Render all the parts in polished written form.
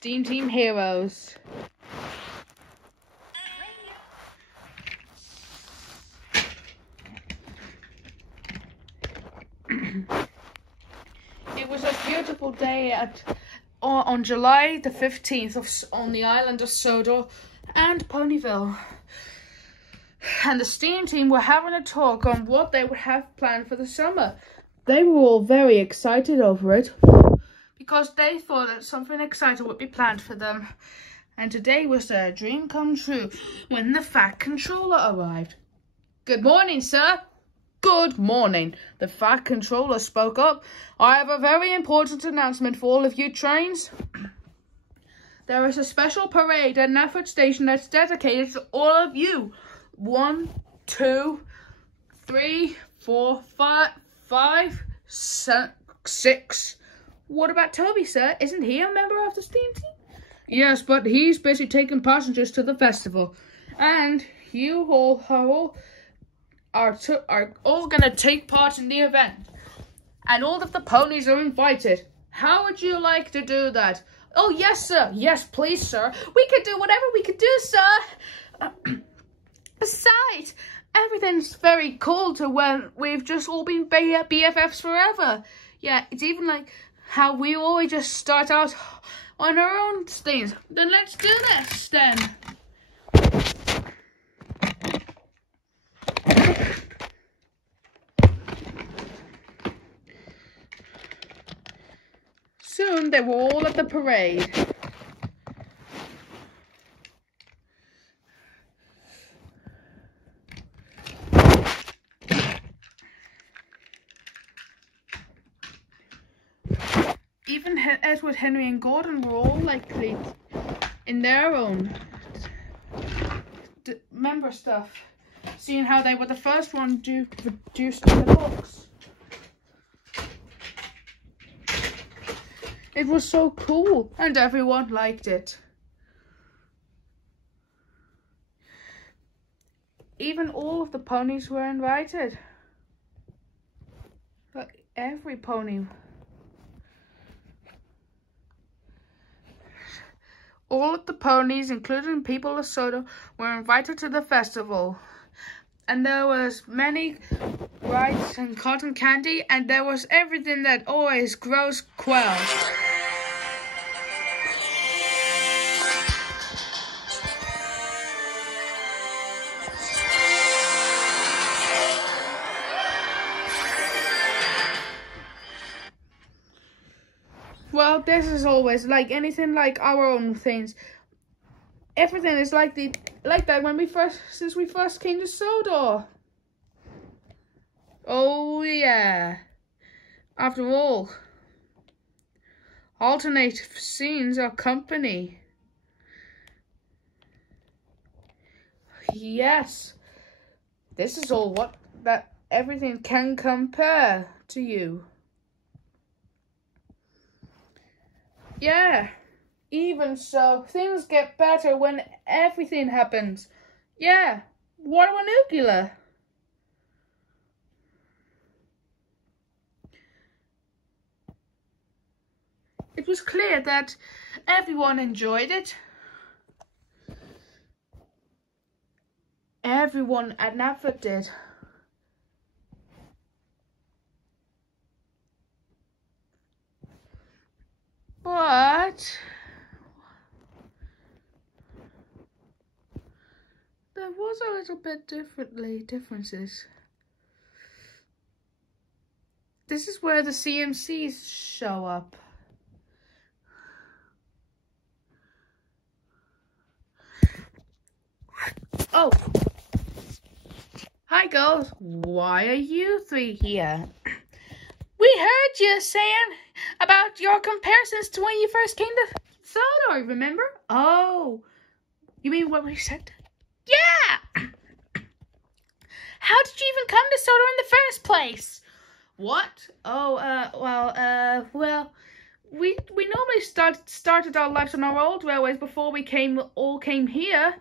Steam Team Heroes. It was a beautiful day on July the 15th on the island of Sodor and Ponyville. And the Steam Team were having a talk on what they would have planned for the summer. They were all very excited over it because they thought that something exciting would be planned for them. And today was their dream come true when the Fat Controller arrived. Good morning, sir. Good morning. The Fat Controller spoke up. I have a very important announcement for all of you trains. There is a special parade at Nafford Station that's dedicated to all of you. 1, 2, 3, 4, 5, 6. What about Toby, sir? Isn't he a member of the Steam Team? Yes, but he's busy taking passengers to the festival. And you all are all going to take part in the event. And all of the ponies are invited. How would you like to do that? Oh, yes, sir. Yes, please, sir. We could do whatever we could do, sir. Besides, everything's very cool to when we've just all been BFFs forever. Yeah, it's even like how we always just start out on our own things. Then let's do this, then. Soon they were all at the parade. Even Edward, Henry and Gordon were all likely in their own member stuff, seeing how they were the first one to produce in the books. It was so cool and everyone liked it. Even all of the ponies were invited. But every pony. All of the ponies, including people of Soda, were invited to the festival. And there was many rides and cotton candy, and there was everything that always grows quails. Well, this is always like anything like our own things. Everything is like that since we first came to Sodor. Oh yeah. After all, alternate scenes are company. Yes. This is all that everything can compare to you. Yeah, even so, things get better when everything happens. Yeah, water nuclear. It was clear that everyone enjoyed it. Everyone at Nafford did. But there was a little bit differences. This is where the CMCs show up. Oh. Hi girls, why are you three here? We heard you saying about your comparisons to when you first came to Sodor, remember? Oh, you mean what we said? Yeah! How did you even come to Sodor in the first place? What? Oh, well, we normally started our lives on our old railways before we all came here.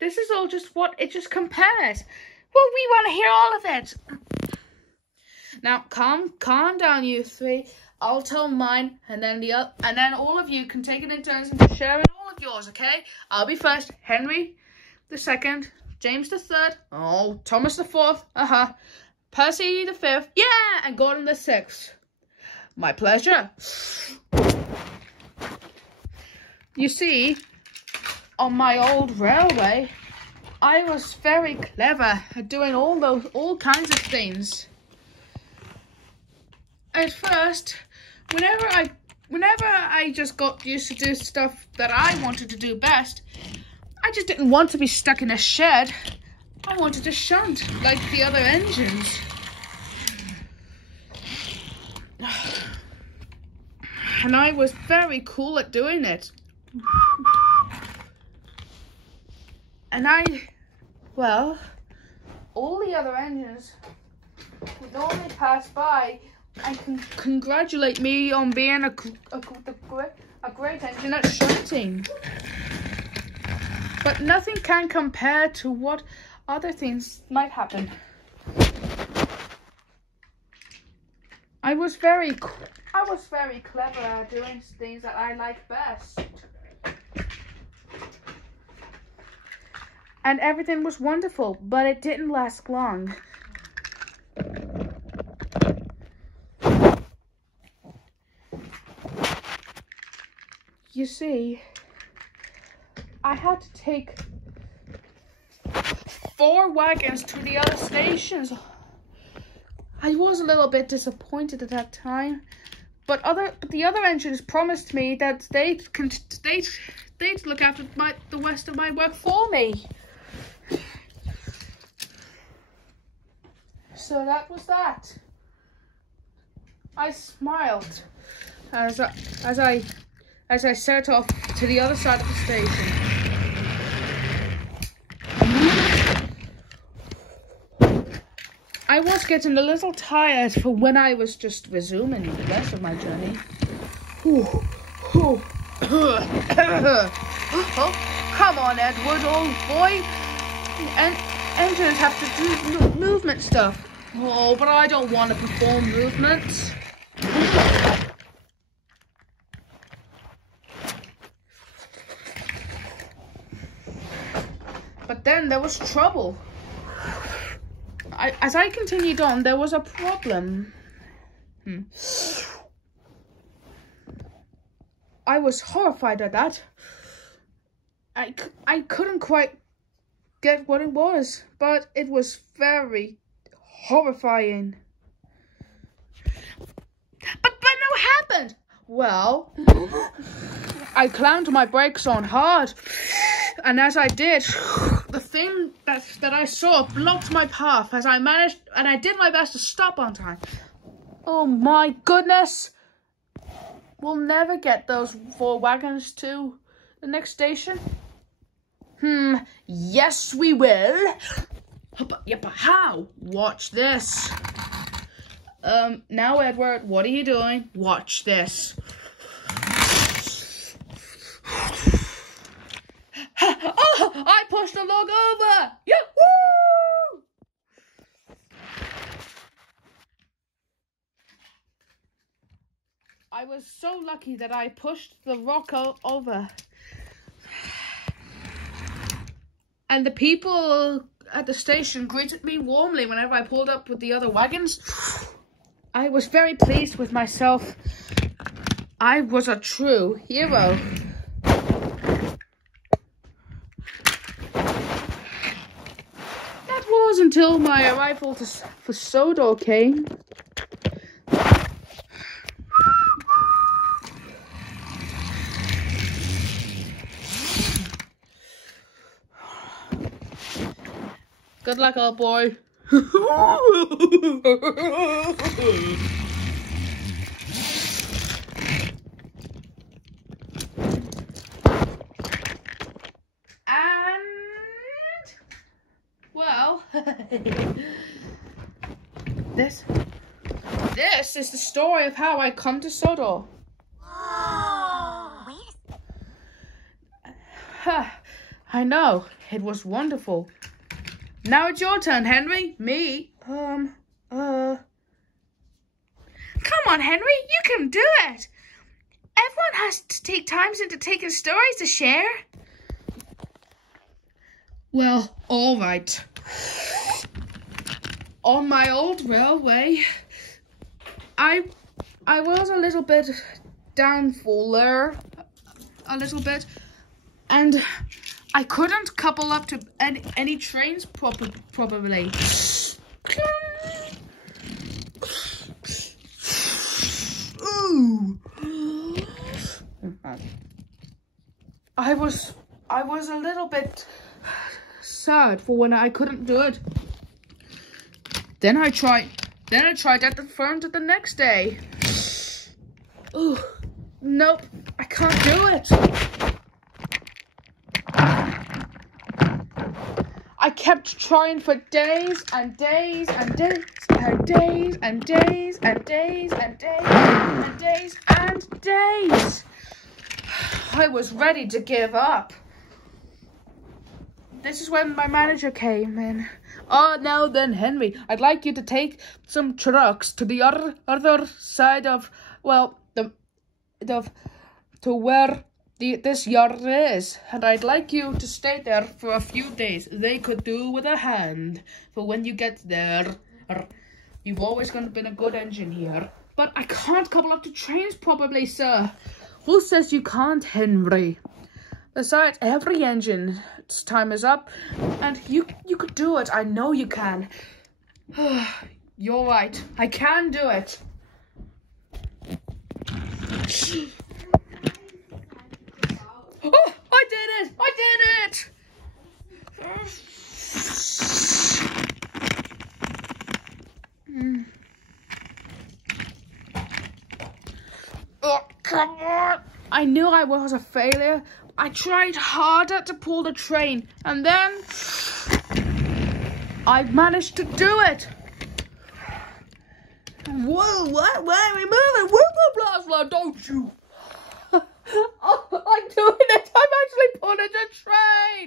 This is all just what it just compares. Well, we want to hear all of it. Now, calm down, you three. I'll tell mine, and then all of you can take it in turns and sharing all of yours, okay? I'll be first. Henry the second, James the third, oh, Thomas the fourth, Percy the fifth, yeah, and Gordon the sixth. My pleasure. You see, on my old railway, I was very clever at doing all kinds of things. At first, whenever I just got used to do stuff that I wanted to do best, I just didn't want to be stuck in a shed. I wanted to shunt like the other engines. And I was very cool at doing it. And well, all the other engines would normally pass by and congratulate me on being a great engine at shunting. But nothing can compare to what other things might happen. I was very clever at doing things that I like best. And everything was wonderful, but it didn't last long. You see, I had to take 4 wagons to the other stations. I was a little bit disappointed at that time, but the other engines promised me that they'd look after the rest of my work for me. So that was that. I smiled as I set off to the other side of the station. I was getting a little tired for when I was just resuming the rest of my journey. Oh, come on, Edward, old boy. Engines have to do movement stuff. Oh, but I don't want to perform movements. But then there was trouble. As I continued on, there was a problem. I was horrified at that. I couldn't quite get what it was, but it was very horrifying. But no happened. Well, I clammed my brakes on hard, and as I did, the thing that I saw blocked my path as I did my best to stop on time. Oh my goodness. We'll never get those 4 wagons to the next station. Yes we will. But how? Watch this. Now Edward, what are you doing? Watch this. Oh, I pushed the log over! Yahoo! I was so lucky that I pushed the rock over. And the people at the station greeted me warmly whenever I pulled up with the other wagons. I was very pleased with myself. I was a true hero. That was until my arrival for Sodor came. Good luck, old boy. And well, this is the story of how I come to Sodor. I know, it was wonderful. Now it's your turn, Henry. Me? Come on, on, Henry, you can do it. Everyone has to take time into taking stories to share. Well, all right. On my old railway, I was a little bit downfall there, a little bit, and I couldn't couple up to any trains probably. Ooh. I was a little bit sad for when I couldn't do it. Then I tried at the front the next day. Ooh, nope, I can't do it. I kept trying for days and days and days and days and days and days and days and days and days. I was ready to give up. This is when my manager came in. Oh, now then, Henry, I'd like you to take some trucks to the other side of, well, to where this yard is, and I'd like you to stay there for a few days. They could do with a hand for when you get there. You've always been a good engineer, but I can't couple up to trains probably, sir. Who says you can't, Henry? Besides, every engine's time is up, and you could do it. I know you can. You're right. I can do it. Oh, I did it! I did it! Oh, come on! I knew I was a failure. I tried harder to pull the train, and then I managed to do it. Whoa, what? Why are we moving? Blah, don't you? Oh, I'm doing it. I'm actually pulling a train.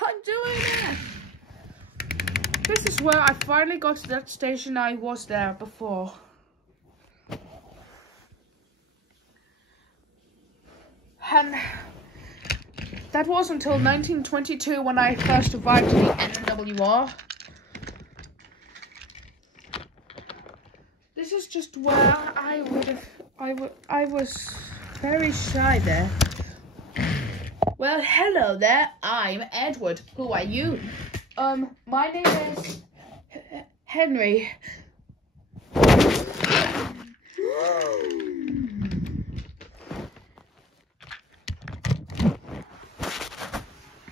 I'm doing it. This is where I finally got to that station I was there before. And that was until 1922 when I first arrived to the NWR. This is just where I was very shy there. Well, hello there. I'm Edward. Who are you? My name is Henry.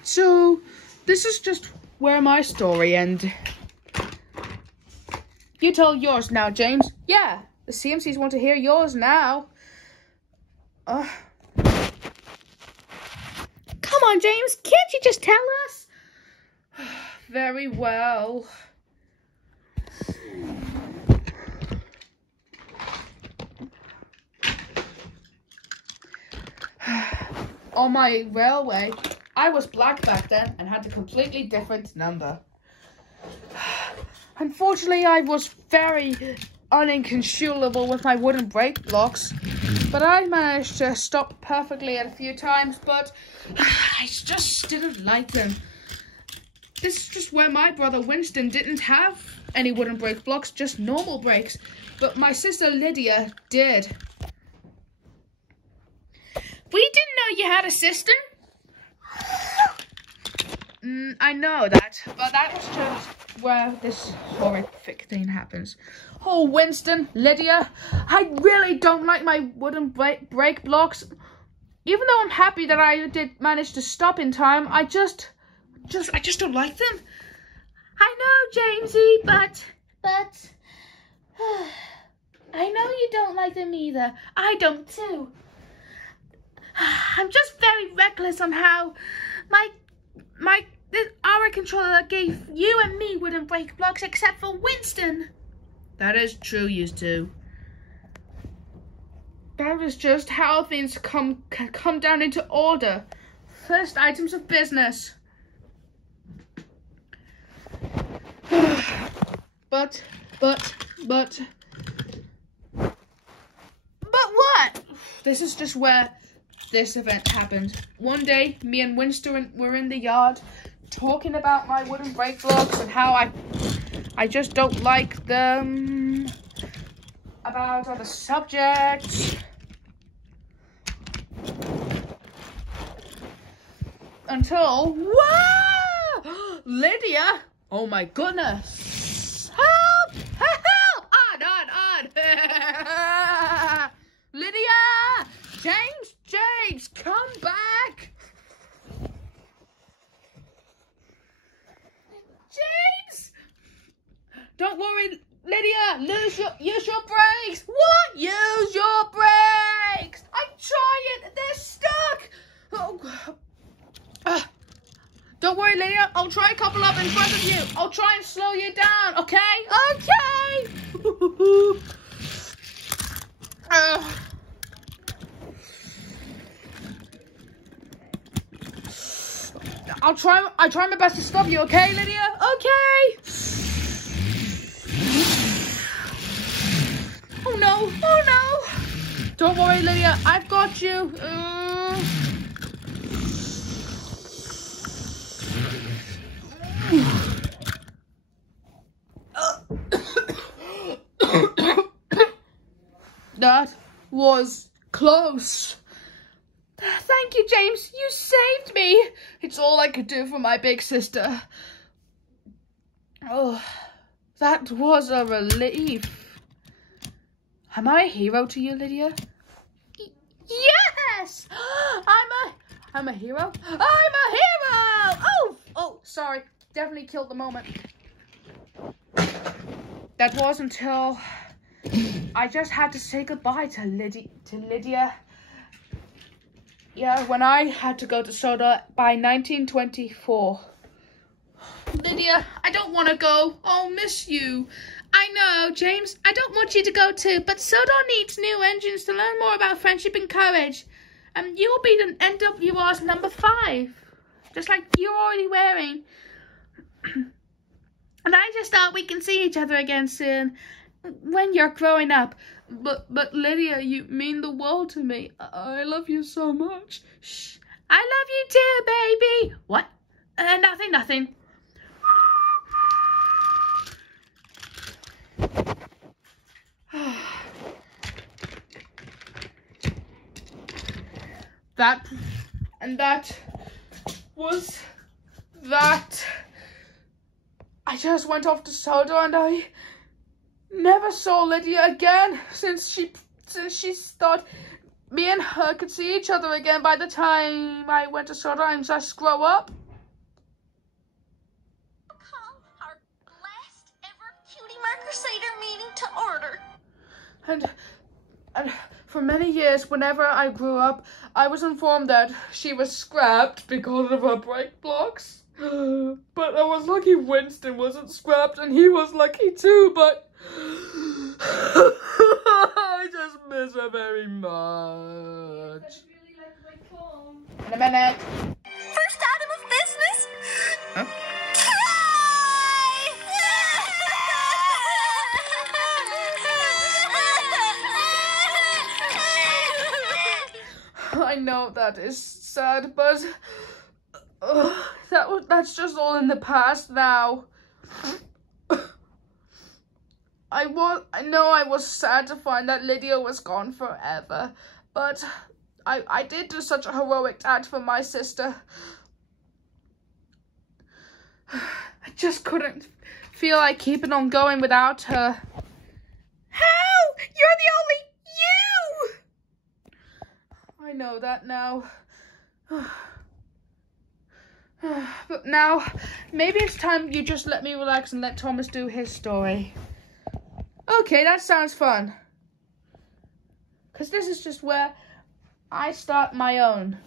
So, this is just where my story ends. You tell yours now, James. Yeah, the CMCs want to hear yours now. Come on, James. Can't you just tell us? Very well. On my railway, I was black back then and had a completely different number. Unfortunately, I was very uncontrollable with my wooden brake blocks, but I managed to stop perfectly at a few times, but I just didn't like them. This is just where my brother Winston didn't have any wooden brake blocks, just normal brakes, but my sister Lydia did. We didn't know you had a sister. I know that, but that was just where this horrific thing happens. Oh, Winston, Lydia, I really don't like my wooden brake blocks. Even though I'm happy that I did manage to stop in time, I just don't like them. I know, Jamesy, but I know you don't like them either. I don't too. I'm just very reckless on how our controller gave you and me wooden brake blocks except for Winston. That is true, you two. That is just how things come down into order. First items of business. But But what? This is just where this event happened. One day, me and Winston were in the yard talking about my wooden break blocks and how I just don't like them, about other subjects. Until, wow! Lydia! Oh my goodness! Help! Help! On! Lydia! James! Come back! James! Don't worry, Lydia! Use your brakes! What? Use your brakes! I'm trying! They're stuck! Oh. Don't worry, Lydia. I'll try a couple up in front of you. I'll try and slow you down, okay? Okay! I try my best to stop you, okay, Lydia? Okay! Oh no! Don't worry, Lydia. I've got you. That was close. Thank you, James. You saved me. It's all I could do for my big sister. Oh, that was a relief. Am I a hero to you, Lydia? Yes! I'm a hero. I'm a hero! Oh, sorry. Definitely killed the moment. That was until I just had to say goodbye to Lydia. Yeah, when I had to go to Soda by 1924. Lydia, I don't want to go. I'll miss you. I know, James. I don't want you to go too, but Soda needs new engines to learn more about friendship and courage. And you'll be the NWR's number 5, just like you're already wearing. And I just thought we can see each other again soon, when you're growing up. But Lydia, you mean the world to me. I love you so much. Shh. I love you too, baby. What? Nothing. That was that. I just went off to Soda and I never saw Lydia again since she thought me and her could see each other again by the time I went to Soda and just grow up. Call our last ever cutie marker cider meeting to order. And for many years, whenever I grew up, I was informed that she was scrapped because of her break blocks. But I was lucky Winston wasn't scrapped and he was lucky too, but I just miss her very much. In a minute. First item of business. Huh? I know that is sad, but that's just all in the past now. I know I was sad to find that Lydia was gone forever, but I did do such a heroic act for my sister. I just couldn't feel like keeping on going without her. How? You're the only you! I know that now. But now, maybe it's time you just let me relax and let Thomas do his story. Okay, that sounds fun. Because this is just where I start my own.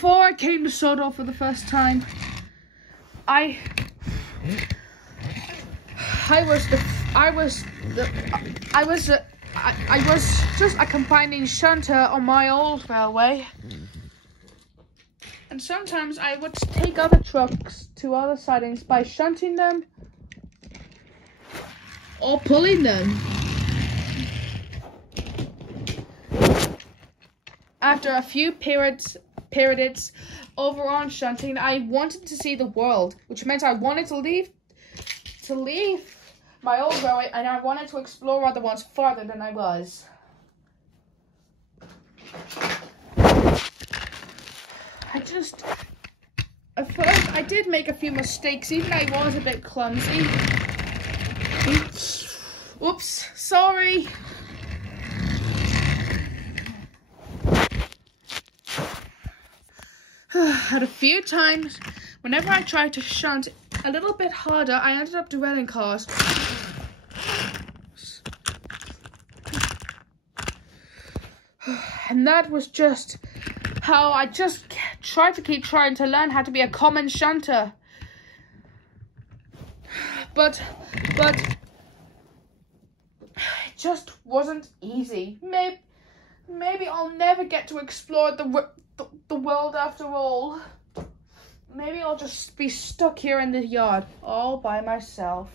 before I came to Scootaloo for the first time, I was just a combining shunter on my old railway. And sometimes I would take other trucks to other sidings by shunting them or pulling them. After a few periods over on shunting, I wanted to see the world, which meant I wanted to leave my old railway, and I wanted to explore other ones farther than I was. At first, I did make a few mistakes, even I was a bit clumsy. Oops, sorry. At a few times, whenever I tried to shunt a little bit harder, I ended up derailing cars. And that was just how I just tried to keep trying to learn how to be a common shunter. But it just wasn't easy. Maybe I'll never get to explore the world after all. Maybe I'll just be stuck here in the yard all by myself.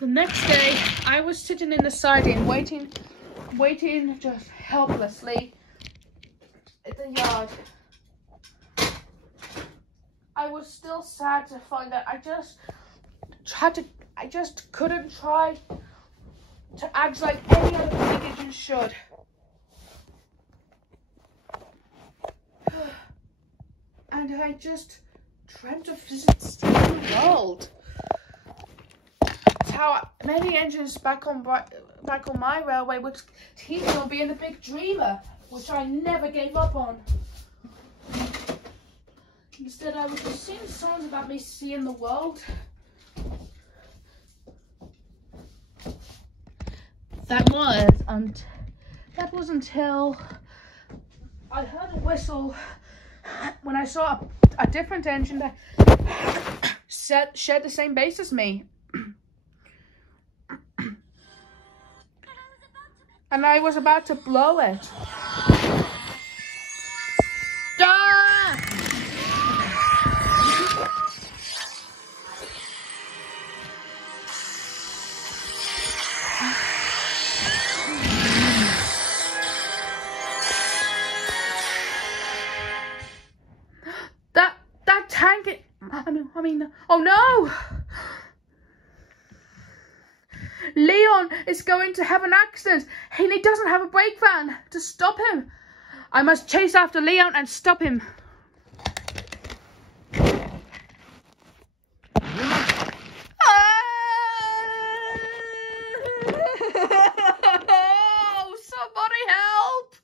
The next day, I was sitting in the siding, waiting just helplessly in the yard. I was still sad to find that I just couldn't try to act like any other pigeon should. And I just dreamt of visiting the world. That's how many engines back on my railway would teach me on being a big dreamer, which I never gave up on. Instead, I was just singing songs about me seeing the world. That was until I heard a whistle when I saw a different engine that shared the same base as me. And I was about to blow it. Ah! That tank, I mean, oh no! Leon is going to have an accident and he doesn't have a brake van to stop him. I must chase after Leon and stop him. Oh, somebody help!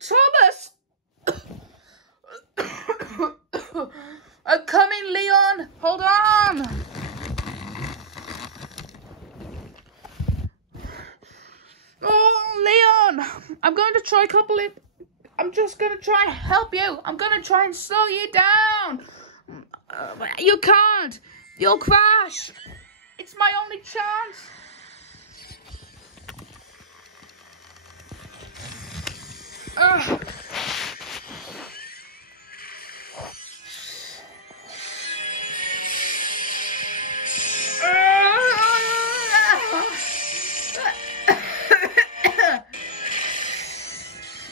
Thomas! I'm coming, Leon! Hold on! Oh, Leon! I'm going to try I'm just going to try and help you. I'm going to try and slow you down. You can't. You'll crash. It's my only chance.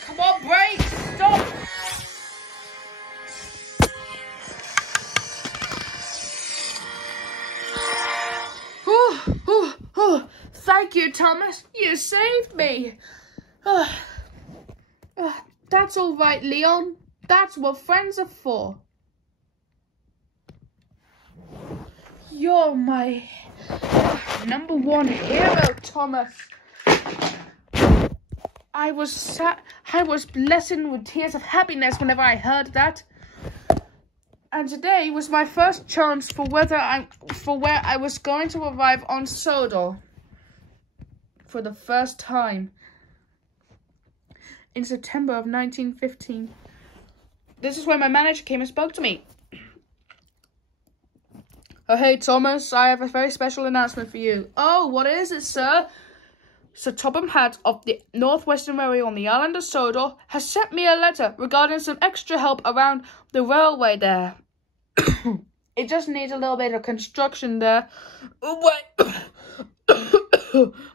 Come on, brake, stop! Thank you, Thomas. You saved me. That's all right, Leon. That's what friends are for. You're my Number one hero, Thomas. I was blessed with tears of happiness whenever I heard that. And today was my first chance for where I was going to arrive on Scootaloo for the first time in September of 1915. This is where my manager came and spoke to me. Oh, hey, Thomas, I have a very special announcement for you. Oh, what is it, sir? Sir Topham Hatt of the Northwestern Railway on the island of Scootaloo has sent me a letter regarding some extra help around the railway there. It just needs a little bit of construction there.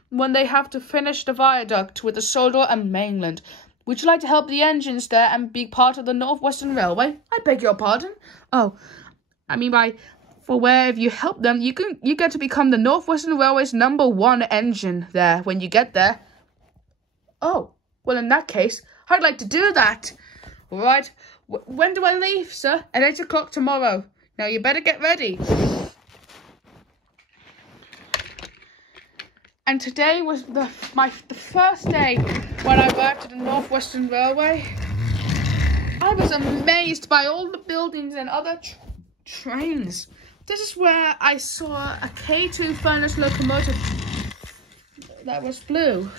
When they have to finish the viaduct with the Scootaloo and mainland. Would you like to help the engines there and be part of the Northwestern Railway? I beg your pardon. Oh, I mean for where if you help them, you get to become the Northwestern Railway's #1 engine there when you get there. Oh, well in that case, I'd like to do that. All right. When do I leave, sir? At 8 o'clock tomorrow. Now you better get ready. And today was the first day when I worked at the Northwestern Railway. I was amazed by all the buildings and other trains. This is where I saw a K2 furnace locomotive that was blue.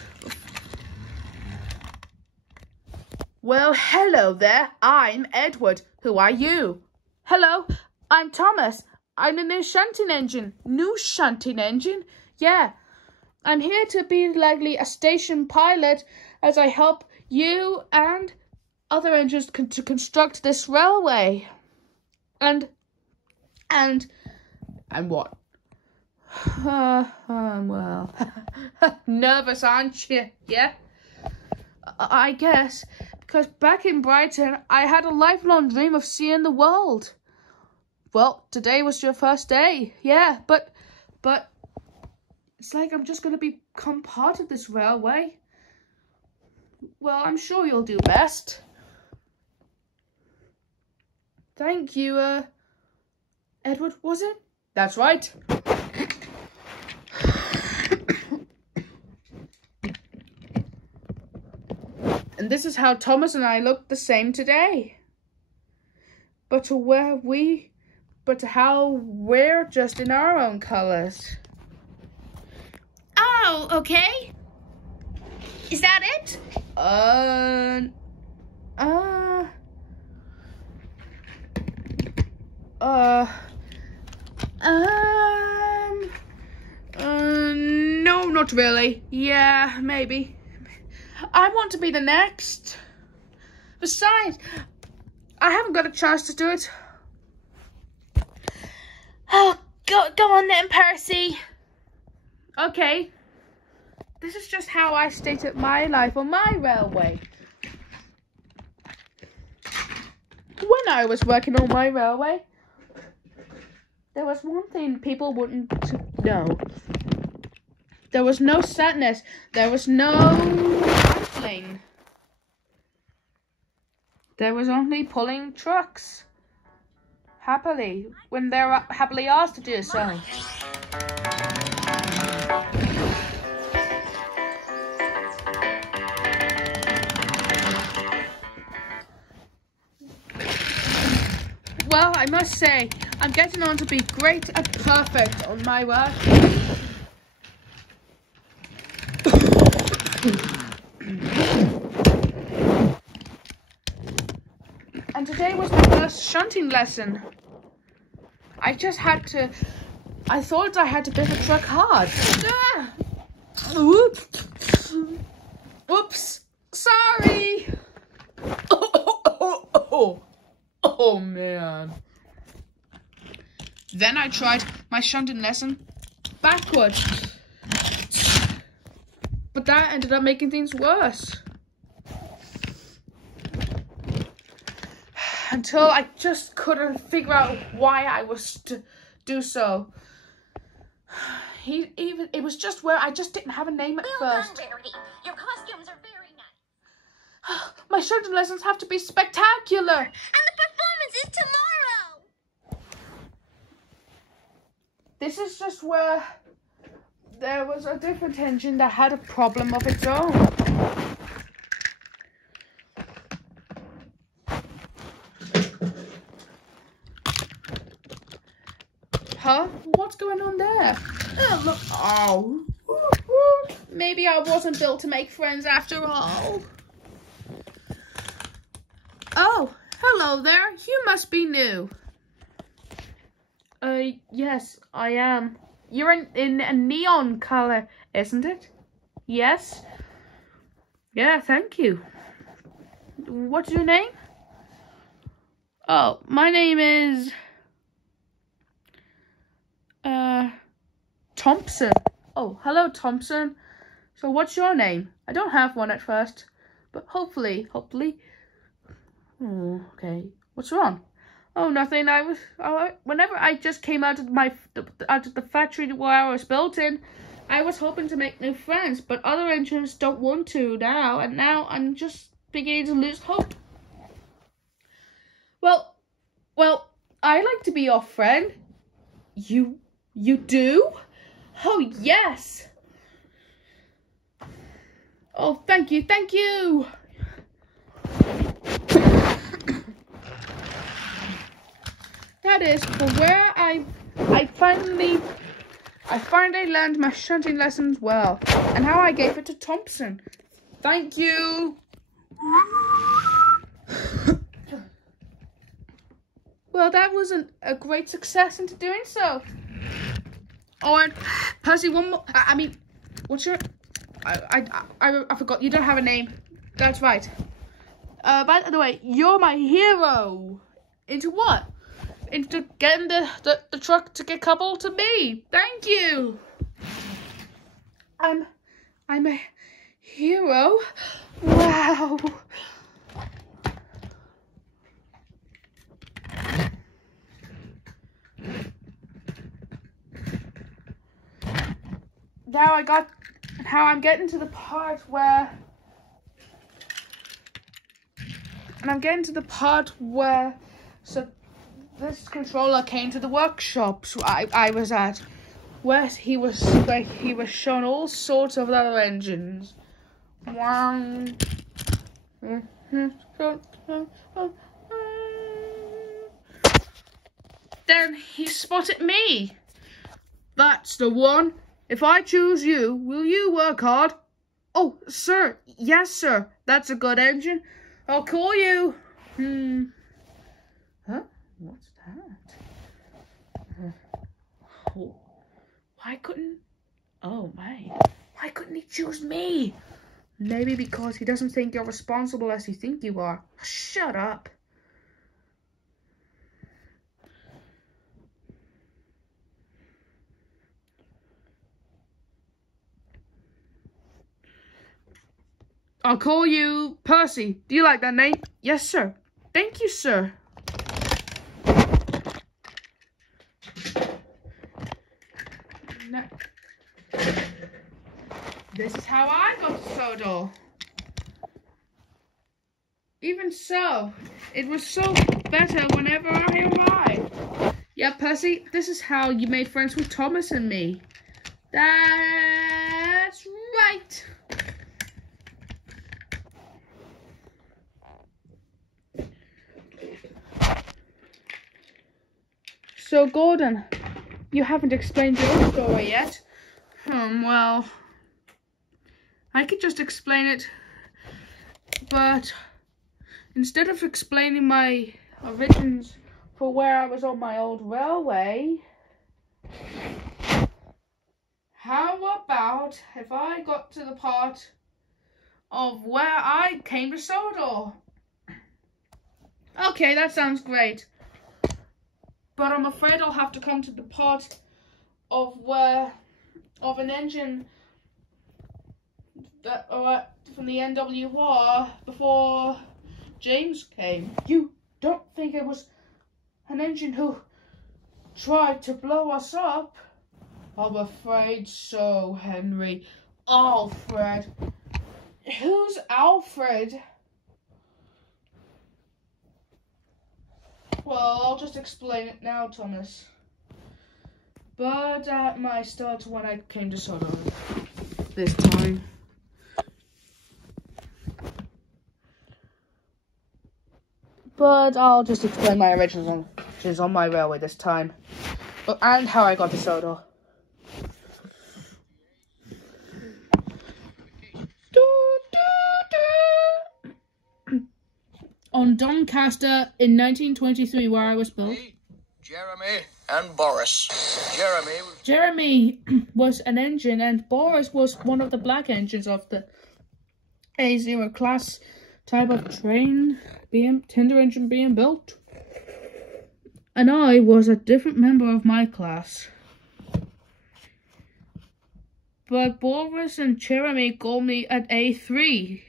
Well, hello there. I'm Edward. Who are you? Hello, I'm Thomas. I'm the new shunting engine. New shunting engine? Yeah. I'm here to be likely a station pilot as I help you and other engines to construct this railway. And what? Well, nervous, aren't you? Yeah? I guess. Because back in Brighton, I had a lifelong dream of seeing the world. Well, today was your first day. Yeah, but it's like I'm just going to become part of this railway. Well, I'm sure you'll do best. Thank you, Edward, was it? That's right. And this is how Thomas and I look the same today. But how we're just in our own colours. Oh, okay. Is that it? No, not really. Yeah, maybe. I want to be the next. Besides, I haven't got a chance to do it. Oh, go on then, Percy. Okay. This is just how I stated my life on my railway. When I was working on my railway, there was one thing people wouldn't know. There was no sadness. There was no idling. There was only pulling trucks. Happily, when they're happily asked to do so. Well, I must say, I'm getting on to be great and perfect on my work. And today was my first shunting lesson. I thought I had to bit the truck hard. Ah! Whoops. Sorry. Oh, man. Then I tried my shunting lesson backwards. But that ended up making things worse. Until I just couldn't figure out why I was to do so. It was just where I just didn't have a name at first. Well done, Rarity. Your costumes are very nice. My shunting lessons have to be spectacular. And the performance is tomorrow. This is just where there was a different engine that had a problem of its own. Huh? What's going on there? Oh, look. Oh. Maybe I wasn't built to make friends after all. Oh, hello there. You must be new. Yes, I am. You're in a neon color, isn't it? Yes. Yeah, thank you. What's your name? Oh, my name is... Thompson. Oh, hello, Thompson. So what's your name? I don't have one at first, but hopefully. Oh, okay. What's wrong? Oh, nothing. Whenever I just came out of the factory where I was built in, I was hoping to make new friends, but other engines don't want to now, and now I'm just beginning to lose hope. Well, I like to be your friend. You do? Oh, yes. Oh, thank you. That is for where I finally learned my shunting lessons well, and how I gave it to Thompson. Thank you. Well, that wasn't a great success into doing so. Oh, and Percy, one more. I mean, what's your? I forgot. You don't have a name. That's right. By the way, you're my hero. Into what? Into getting the truck to get coupled to me. Thank you. I'm a hero. Wow. Now I'm getting to the part where so this controller came to the workshop I was at, where he was shown all sorts of other engines. Then he spotted me. That's the one. If I choose you, will you work hard? Oh, sir. Yes, sir. That's a good engine. I'll call you. Huh? What's that? Oh. Why couldn't he choose me? Maybe because he doesn't think you're responsible as you think you are. Shut up. I'll call you Percy. Do you like that name? Yes, sir. Thank you, sir. No. This is how I got to Scootaloo. Even so, it was so better whenever I arrived. Yeah, Percy, this is how you made friends with Thomas and me. That's right. So, Gordon, you haven't explained your story yet. Well, I could just explain it, but instead of explaining my origins for where I was on my old railway, how about if I got to the part of where I came to Scootaloo? Okay, that sounds great. But I'm afraid I'll have to come to the part of an engine that from the NWR before James came. You don't think it was an engine who tried to blow us up? I'm afraid so, Henry. Alfred. Who's Alfred? Well, I'll just explain it now, Thomas. But at my start when I came to Scootaloo this time. But I'll just explain my origins on my railway this time. And how I got to Scootaloo. On Doncaster in 1923, where I was built. Jeremy and Boris. Jeremy was an engine, and Boris was one of the black engines of the A0 class type of train tender engine being built. And I was a different member of my class. But Boris and Jeremy called me at A3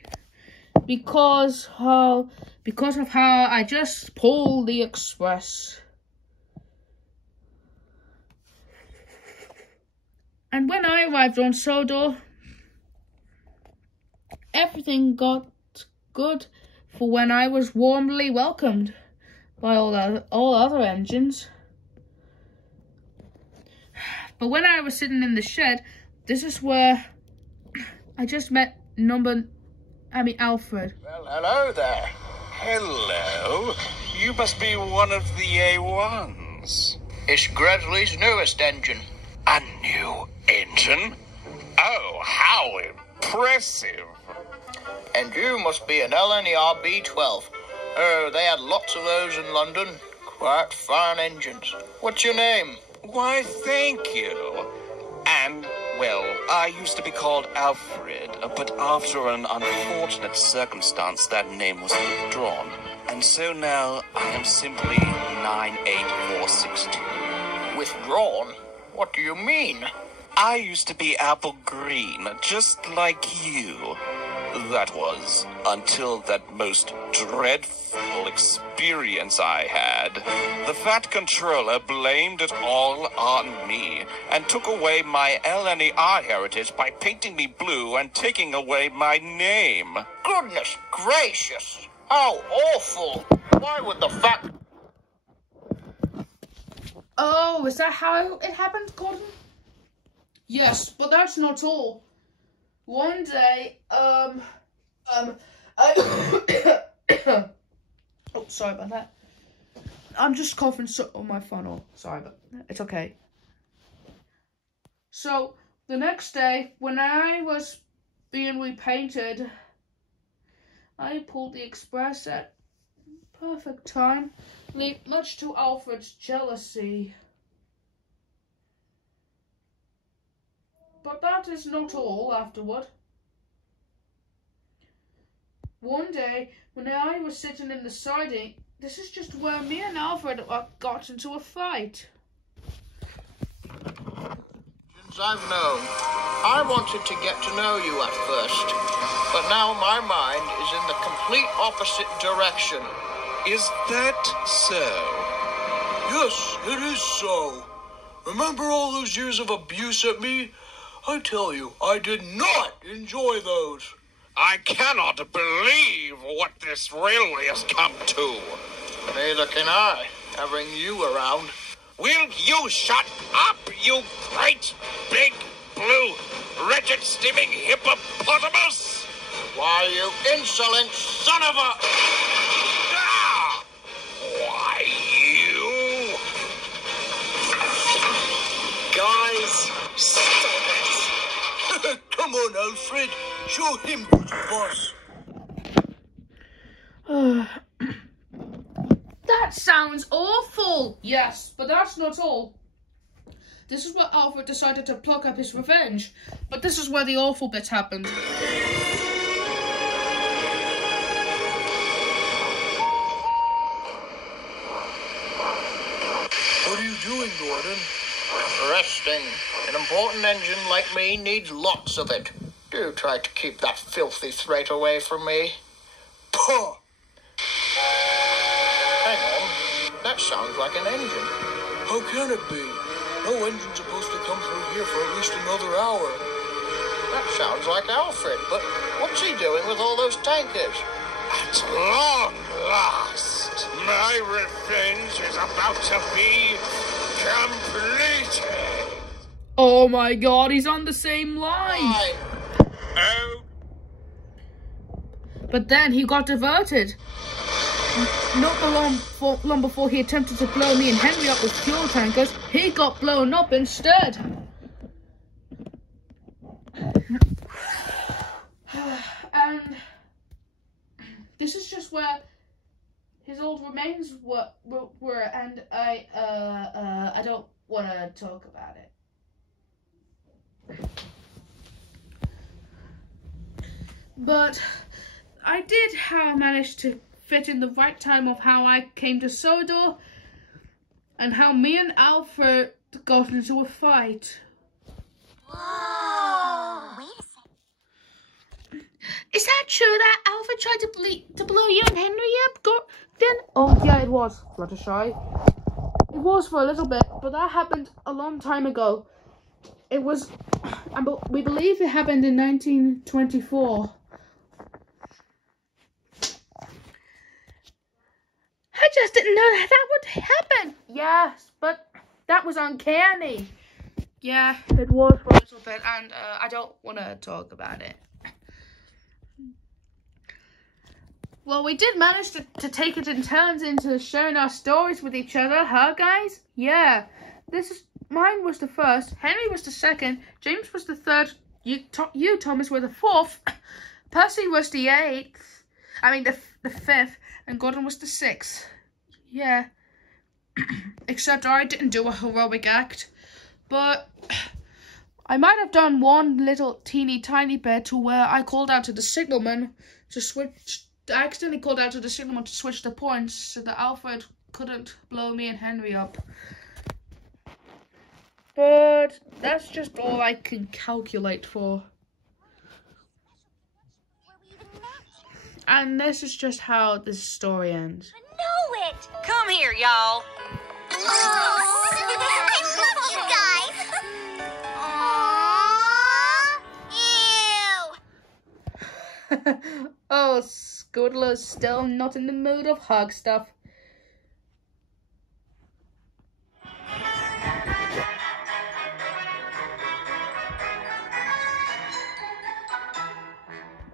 because of how I just pulled the express. And when I arrived on Scootaloo, everything got good for when I was warmly welcomed by all other engines. But when I was sitting in the shed, this is where I just met Alfred. Well, hello there. Hello. You must be one of the A1s. It's Gresley's newest engine. A new engine? Oh, how impressive. And you must be an LNER B12. Oh, they had lots of those in London. Quite fine engines. What's your name? Why, thank you. And, well, I used to be called Alfred, but after an unfortunate circumstance, that name was withdrawn. And so now I am simply 98462. Withdrawn? What do you mean? I used to be apple green, just like you. That was until that most dreadful experience I had. The fat controller blamed it all on me and took away my LNER heritage by painting me blue and taking away my name. Goodness gracious! How awful! Why would the fat... Oh, is that how it happened, Gordon? Yes, but that's not all. One day, oh, sorry about that. I'm just coughing on my funnel. Sorry, but it's okay. So, the next day, when I was being repainted, I pulled the express at perfect time, much to Alfred's jealousy. But that is not all afterward. One day, when I was sitting in the siding, this is just where me and Alfred got into a fight. Since I've known, I wanted to get to know you at first, but now my mind is in the complete opposite direction. Is that so? Yes, it is so. Remember all those years of abuse at me? I tell you, I did not enjoy those. I cannot believe what this railway has come to. Neither can I, having you around. Will you shut up, you great, big, blue, wretched, steaming hippopotamus? Why, you insolent son of a... Ah! Why, you... Guys, stop it. Come on, Alfred. Show him who's boss. That sounds awful! Yes, but that's not all. This is where Alfred decided to pluck up his revenge. But this is where the awful bit happened. What are you doing, Gordon? Resting. An important engine like me needs lots of it. Do try to keep that filthy threat away from me. Puh! Hang on. That sounds like an engine. How can it be? No engine's supposed to come through here for at least another hour. That sounds like Alfred, but what's he doing with all those tankers? At long last, my revenge is about to be completed. Oh my god, he's on the same line. Oh. But then he got diverted. Not long before he attempted to blow me and Henry up with fuel tankers, he got blown up instead. And this is just where his old remains were, and I don't want to talk about it. But I did manage to fit in the right time of how I came to Sodor and how me and Alfred got into a fight. Whoa! Wait a second. Is that true that Alfred tried to blow you and Henry up, Gordon? Oh yeah, it was, Fluttershy. It was for a little bit, but that happened a long time ago. It was, we believe it happened in 1924. I just didn't know that would happen. Yes, but that was uncanny. Yeah, it was for a little bit, and I don't want to talk about it. Well, we did manage to take it in turns into sharing our stories with each other, huh, guys? Yeah, mine was the first, Henry was the second, James was the third, you Thomas, were the fourth, Percy was the eighth, the fifth, and Gordon was the sixth. Yeah, except I didn't do a heroic act, but I might have done one little teeny tiny bit to where I called out to the signalman to switch. I accidentally called out to the signalman to switch the points so that Alfred couldn't blow me and Henry up. But that's just all I can calculate for. And this is just how this story ends. I know it! Come here, y'all. Oh, I love you guys! Aww! Ew! Oh, Scootaloo's still not in the mood of hug stuff.